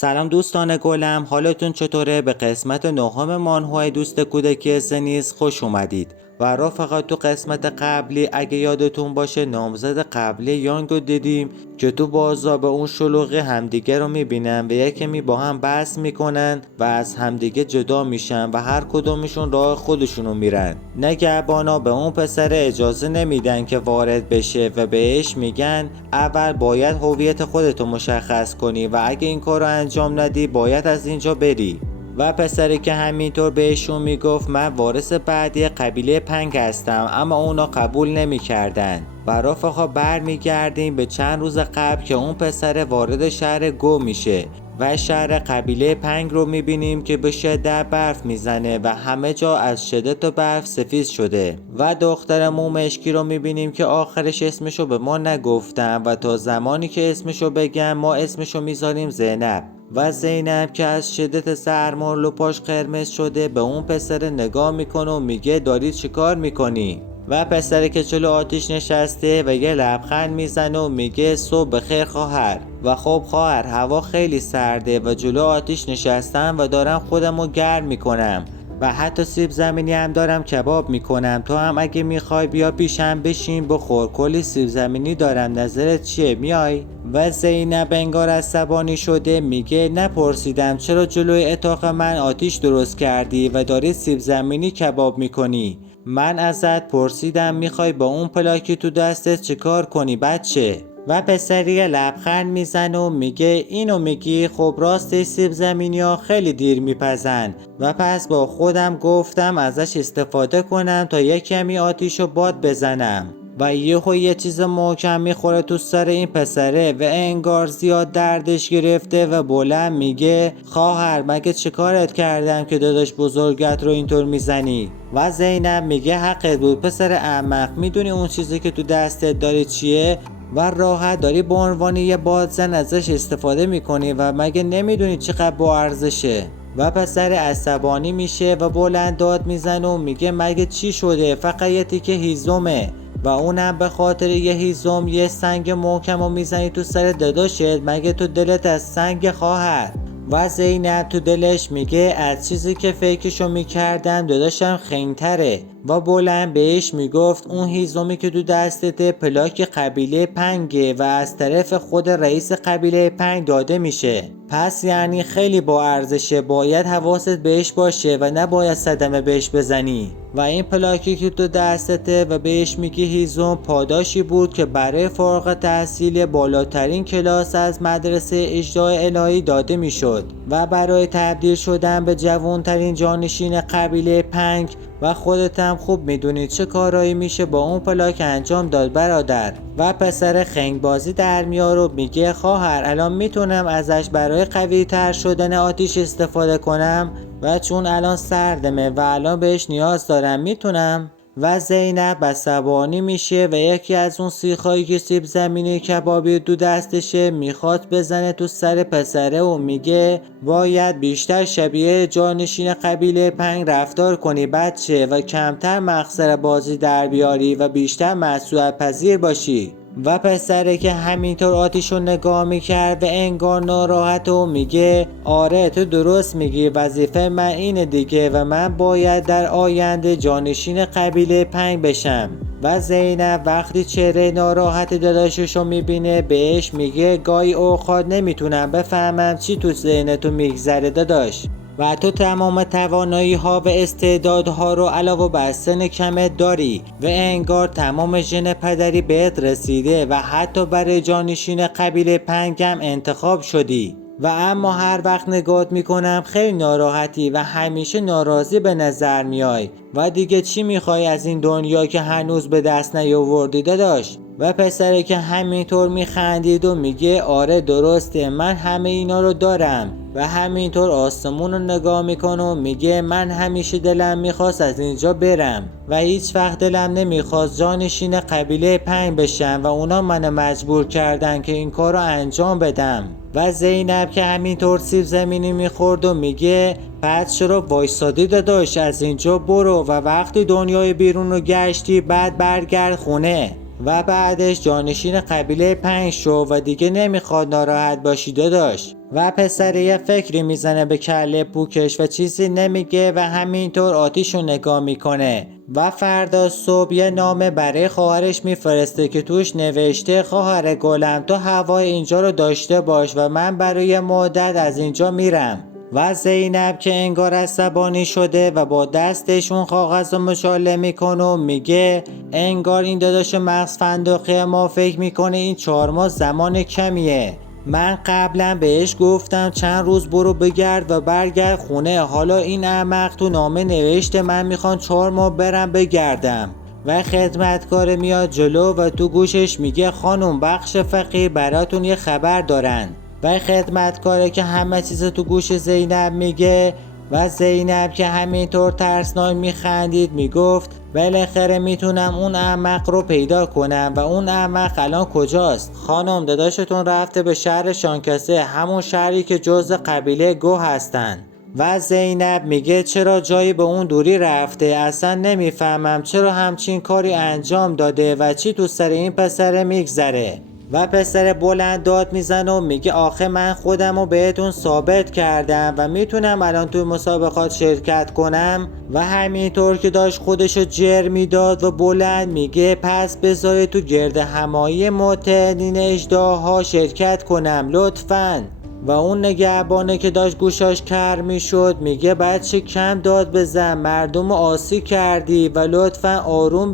سلام دوستان گلم، حالتون چطوره؟ به قسمت نهم مانهوی دوست کودکی زنیز خوش اومدید. و رفقا تو قسمت قبلی اگه یادتون باشه نامزد قبلی یانگو دیدیم که تو بازار به اون شلوغی همدیگه رو میبینن و یکمی با هم بحث میکنن و از همدیگه جدا میشن و هر کدومشون راه خودشونو میرن. نگهبانا به اون پسر اجازه نمیدن که وارد بشه و بهش میگن اول باید هویت خودتو مشخص کنی و اگه این کار رو انجام ندی باید از اینجا بری. و پسری که همینطور بهشون میگفت من وارث بعدی قبیله پنگ هستم، اما اونا قبول نمیکردن. و رفقا برمیگردیم به چند روز قبل که اون پسر وارد شهر گو میشه و شهر قبیله پنگ رو میبینیم که به شدت برف میزنه و همه جا از شدت برف سفید شده. و دختر مومشکی رو میبینیم که آخرش اسمشو به ما نگفتن و تا زمانی که اسمشو بگم ما اسمشو میذاریم زینب. و زینب که از شدت سرما لپاش قرمز شده به اون پسر نگاه میکنه و میگه داری چیکار میکنی؟ و پسری که جلو آتیش نشسته و یه لبخند میزنه و میگه صبح بخیر خواهر. و خب خواهر، هوا خیلی سرده و جلو آتیش نشستم و دارم خودمو گرم میکنم و حتی سیب زمینی هم دارم کباب میکنم. تو هم اگه میخوای بیا پیشم بشین بخور، کلی سیب زمینی دارم، نظرت چیه؟ میای؟ و زینب انگار عصبانی شده میگه نپرسیدم چرا جلوی اتاق من آتیش درست کردی و داری سیب زمینی کباب میکنی. من ازت پرسیدم میخوای با اون پلاکی تو دستت چیکار کنی بچه؟ و پسری لبخند میزنه و میگه اینو میگی؟ خب راستش سیب زمینی ها خیلی دیر میپزن و پس با خودم گفتم ازش استفاده کنم تا یک کمی آتیشو باد بزنم. و یه چیز محکم میخوره تو سر این پسره و انگار زیاد دردش گرفته و بلند میگه خواهر مگه چه کارت کردم که داداش بزرگت رو اینطور میزنی؟ و زینب میگه حقت بود پسر احمق، میدونی اون چیزی که تو دستت داری چیه؟ و راحت داری به عنوان یه بادزن ازش استفاده میکنی و مگه نمیدونی چقدر با ارزشه؟ و پسر عصبانی میشه و بلند داد میزنه و میگه مگه چی شده؟ فقط یه تیکه هیزمه و اونم به خاطر یه هیزم یه سنگ محکم رو میزنی تو سر داداشت؟ مگه تو دلت از سنگ خواهر؟ و زینب تو دلش میگه از چیزی که فکرشو میکردم داداشم خنگ‌تره و بلند بهش میگفت اون هیزمی که تو دستته پلاک قبیله پنگه و از طرف خود رئیس قبیله پنگ داده میشه، پس یعنی خیلی با ارزشه، باید حواست بهش باشه و نباید صدمه بهش بزنی. و این پلاکی که تو دستته و بهش میگی هیزم پاداشی بود که برای فارغ التحصیل بالاترین کلاس از مدرسه اجرای الهی داده میشد و برای تبدیل شدن به جوانترین جانشین قبیله پنگ و خودت هم خوب میدونی چه کارایی میشه با اون پلاک انجام داد برادر. و پسر خنگ بازی در میاره و میگه خواهر الان میتونم ازش برای قوی تر شدن آتیش استفاده کنم و چون الان سردمه و الان بهش نیاز دارم میتونم؟ و زینب عصبانی میشه و یکی از اون سیخایی که سیب زمینی کبابی دو دستشه میخواد بزنه تو سر پسره و میگه باید بیشتر شبیه جانشین قبیله پنگ رفتار کنی بچه و کمتر مقصر بازی در بیاری و بیشتر مسئولیت پذیر باشی. و پسره که همینطور آتیشو نگاه میکرد و انگار ناراحت و میگه آره تو درست میگی، وظیفه من اینه دیگه و من باید در آینده جانشین قبیله پنگ بشم. و زینب وقتی چهره ناراحت داداششو میبینه بهش میگه گاهی اوقات نمیتونم بفهمم چی تو ذهنتو میگذره داداش و تو تمام توانایی ها و استعدادها رو علاوه بر سن کمت داری و انگار تمام ژن پدری بهت رسیده و حتی برای جانشین قبیله پنگم انتخاب شدی. و اما هر وقت نگات میکنم خیلی ناراحتی و همیشه ناراضی به نظر میای و دیگه چی میخوای از این دنیا که هنوز به دست نیاوردی داداش؟ و پسره که همینطور میخندید و میگه آره درسته من همه اینا رو دارم و همینطور آسمون رو نگاه میکنه و میگه من همیشه دلم میخواست از اینجا برم و هیچ وقت دلم نمیخواست جانشین قبیله پنگ بشم و اونا منو مجبور کردن که این کار رو انجام بدم. و زینب که همینطور سیب زمینی میخورد و میگه پس چرا وایسادی داداش؟ از اینجا برو و وقتی دنیای بیرون رو گشتی بعد برگرد خونه. و بعدش جانشین قبیله 5 شو و دیگه نمیخواد ناراحت باشی داداش. و پسر یه فکری میزنه به کله پوکش و چیزی نمیگه و همینطور آتیشو نگاه میکنه. و فردا صبح یه نامه برای خواهرش میفرسته که توش نوشته خواهر گلم تو هوای اینجا رو داشته باش و من برای مدت از اینجا میرم. و زینب که انگار عصبانی شده و با دستش اون کاغذ رو مچاله میکنه و میگه انگار این داداش مغز فندقی ما فکر میکنه این 4 ماه زمان کمیه. من قبلا بهش گفتم چند روز برو بگرد و برگرد خونه، حالا این احمق تو نامه نوشته من میخوام 4 ماه برم بگردم. و خدمتکار میاد جلو و تو گوشش میگه خانم بخش فقیر براتون یه خبر دارن. و خدمتکاره که همه چیز تو گوش زینب میگه و زینب که همینطور ترسناک میخندید میگفت بالاخره میتونم اون احمق رو پیدا کنم. و اون احمق الان کجاست؟ خانم داداشتون رفته به شهر شانکسه، همون شهری که جزء قبیله گو هستن. و زینب میگه چرا جایی به اون دوری رفته؟ اصلا نمیفهمم چرا همچین کاری انجام داده و چی تو سر این پسر میگذره. و پسر بلند داد میزنه و میگه آخه من خودم رو بهتون ثابت کردم و میتونم الان توی مسابقات شرکت کنم. و همینطور که داشت خودشو جر میداد و بلند میگه پس بذارید تو گرد همایی متحدین اژدها شرکت کنم لطفاً. و اون نگهبانه که داشت گوشاش کر میشد میگه بچه کم داد بزن، مردم آسی کردی و لطفا آروم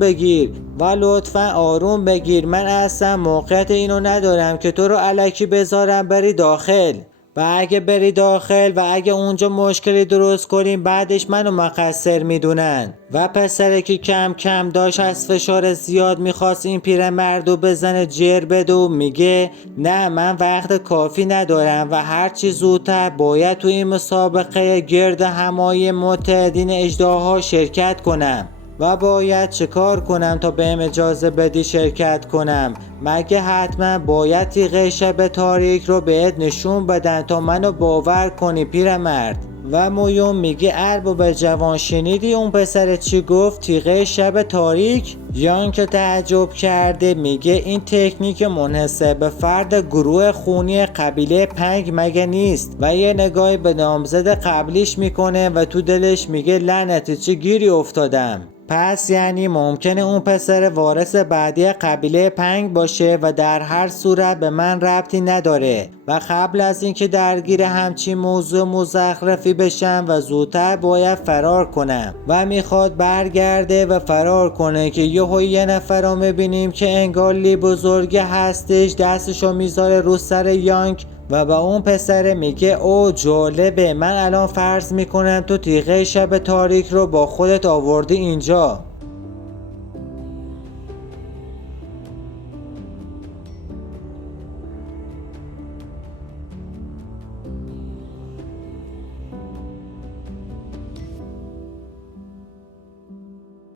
بگیر من اصلا موقعیت اینو ندارم که تو رو الکی بذارم بری داخل. و اگه بری داخل و اگه اونجا مشکلی درست کنیم بعدش منو مقصر میدونن. و پسره که کم کم داشت از فشار زیاد میخواست این پیرمردو بزنه جر بده و میگه نه من وقت کافی ندارم و هرچی زودتر باید تو این مسابقه گرد همایی متحدین اژدها شرکت کنم. و باید چه کار کنم تا بهم اجازه بدی شرکت کنم؟ مگه حتما باید تیغه شب تاریک رو بهت نشون بدن تا منو باور کنی پیرمرد؟ و مویوم میگه ارباب جوان شنیدی اون پسر چی گفت؟ تیغه شب تاریک؟ یان که تعجب کرده میگه این تکنیک منحصر به فرد گروه خونی قبیله 5 مگه نیست؟ و یه نگاهی به نامزد قبلیش میکنه و تو دلش میگه لعنتی چه گیری افتادم. پس یعنی ممکنه اون پسر وارث بعدی قبیله 5 باشه و در هر صورت به من ربطی نداره و قبل از اینکه درگیر همچین موضوع مزخرفی بشم و زودتر باید فرار کنم. و میخواد برگرده و فرار کنه که یه نفر رو میبینیم که انگار لی بزرگه هستش دستشو میذاره رو سر یانگ و با اون پسر میگه او جالبه، من الان فرض میکنم تو تیغه شب تاریک رو با خودت آوردی اینجا.